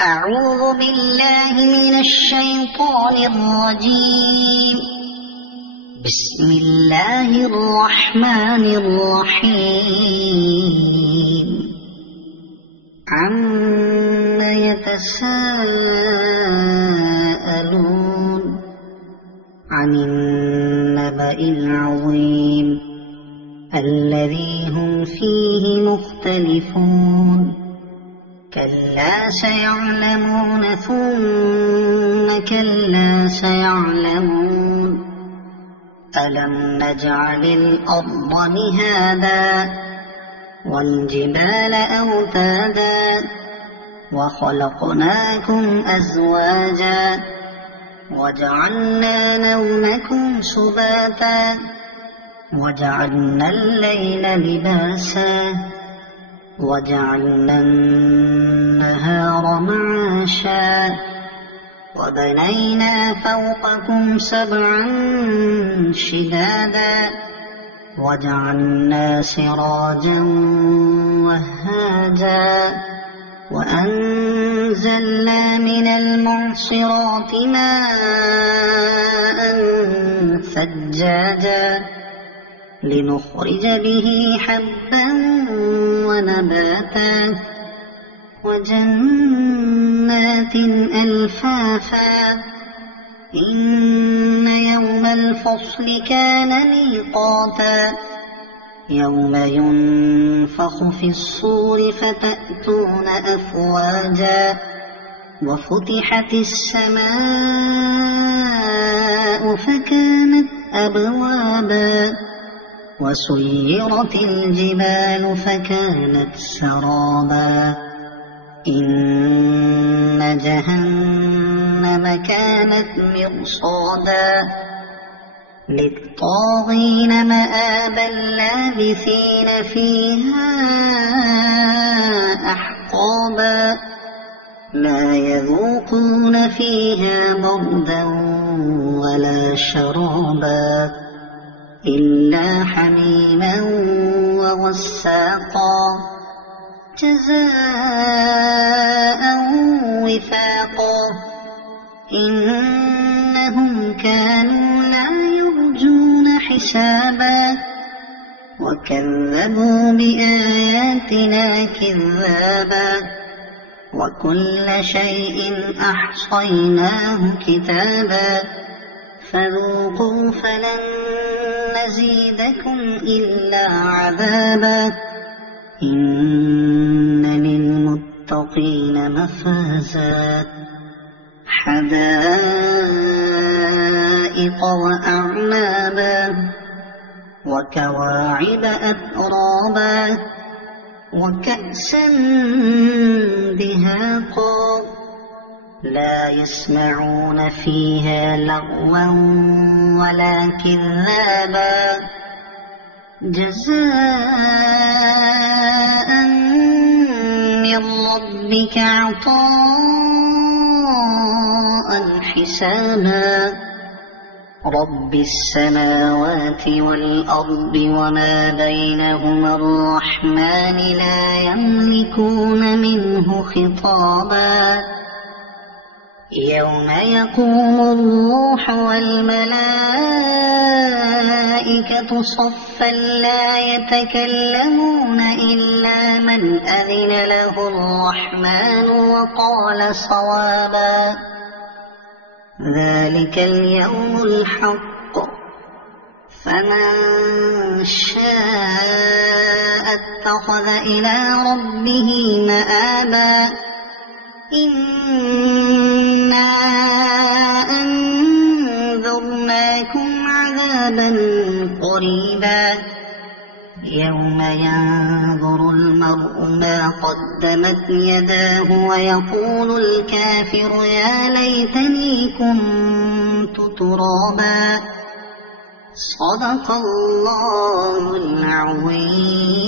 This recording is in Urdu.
أعوذ بالله من الشيطان الرجيم. بسم الله الرحمن الرحيم. عَمَّ يتساءلون عن النبأ العظيم الذي هم فيه مختلفون كلا سيعلمون ثم كلا سيعلمون ألم نجعل الأرض مهادا والجبال أوتادا وخلقناكم أزواجا وجعلنا نومكم سباتا وجعلنا الليل لباسا وجعلنا النهار معاشا وبنينا فوقكم سبعا شدادا وجعلنا سراجا وهاجا وأنزلنا من المعصرات ماء ثجاجا لنخرج به حبا ونباتا وجنات ألفافا إن يوم الفصل كان ميقاتا يوم ينفخ في الصور فتأتون أفواجا وفتحت السماء فكانت أبوابا وسيرت الجبال فكانت سرابا إن جهنم كانت مرصادا للطاغين مآبا لابثين فيها أحقابا لا يذوقون فيها بردا ولا شرابا إلا حميما وغساقا جزاء وفاقا إنهم كانوا لا يرجون حسابا وكذبوا بآياتنا كذابا وكل شيء أحصيناه كتابا فذوقوا فلن نزيدكم إلا عذابا إن للمتقين مفازا حدائق وأعنابا وكواعب أترابا وكأسا دهاقا لا يسمعون فيها لغوا ولا كذابا جزاء من ربك عطاء حسابا رب السماوات والأرض وما بينهما الرحمن لا يملكون منه خطابا يوم يقوم الروح والملائكة صفا لا يتكلمون إلا من أذن له الرحمن وقال صوابا ذلك اليوم الحق فمن شاء اتخذ إلى ربه مآبا إنا أنذرناكم عذابا قريبا يوم ينظر المرء ما قدمت يداه ويقول الكافر يا ليتني كنت ترابا صدق الله العظيم.